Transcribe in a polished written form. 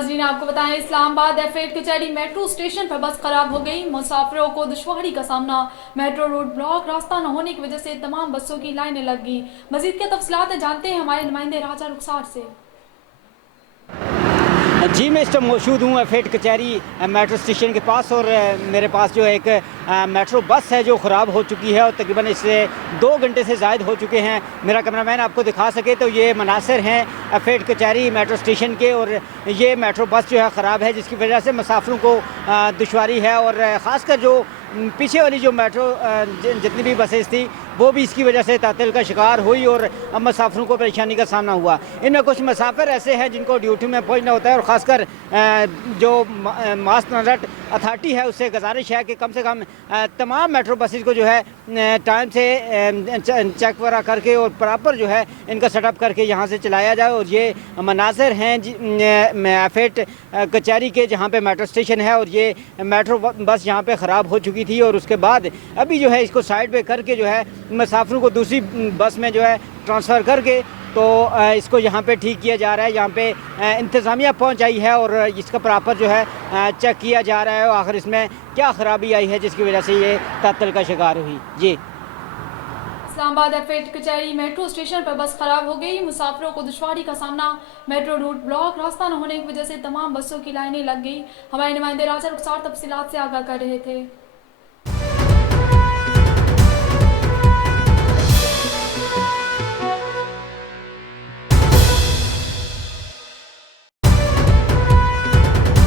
नाज़रीन आपको बताएं, इस्लामाबाद F8 कचहरी मेट्रो स्टेशन पर बस खराब हो गई। मुसाफिरों को दुश्वारी का सामना। मेट्रो रोड ब्लॉक, रास्ता न होने की वजह से तमाम बसों की लाइनें लग गई। मजीद के तफसीलात जानते हैं हमारे नुमाइंदे राजा रुखसार से। जी मैं इस टाइम मौजूद हूँ F8 कचहरी मेट्रो स्टेशन के पास और मेरे पास जो है एक मेट्रो बस है जो ख़राब हो चुकी है और तकरीबन इससे 2 घंटे से ज़ायद हो चुके हैं। मेरा कैमरामैन आपको दिखा सके तो ये मनासिर हैं F8 कचहरी मेट्रो स्टेशन के और ये मेट्रो बस जो है ख़राब है जिसकी वजह से मुसाफिरों को दुश्वारी है और ख़ासकर जो पीछे वाली जो मेट्रो जितनी भी बसेस थी वो भी इसकी वजह से तातिल का शिकार हुई और मुसाफिरों को परेशानी का सामना हुआ। इनमें कुछ मुसाफिर ऐसे हैं जिनको ड्यूटी में पहुंचना होता है और ख़ासकर जो मास ट्रांसपोर्ट अथॉरिटी है उससे गुजारिश है कि कम से कम तमाम मेट्रो बसेस को जो है टाइम से चेक वगैरह करके और प्रॉपर जो है इनका सेटअप करके यहाँ से चलाया जाए। और ये मनाज़िर हैं F8 कचहरी के जहाँ पे मेट्रो स्टेशन है और ये मेट्रो बस यहाँ पे ख़राब हो चुकी थी और उसके बाद अभी जो है इसको साइड पे करके जो है मुसाफिरों को दूसरी बस में जो है ट्रांसफ़र करके तो इसको यहाँ पे ठीक किया जा रहा है। यहाँ पे इंतज़ामिया पहुँच आई है और इसका प्रॉपर जो है चेक किया जा रहा है और आखिर इसमें क्या ख़राबी आई है जिसकी वजह से ये तातल का शिकार हुई। जी इस्लामाबाद F8 कचहरी मेट्रो स्टेशन पर बस खराब हो गई। मुसाफिरों को दुश्वारी का सामना। मेट्रो रूट ब्लॉक, रास्ता न होने की वजह से तमाम बसों की लाइनें लग गई। हमारे नुमाइंदे राजा रुखसार तफसीलात से आगाह कर रहे थे।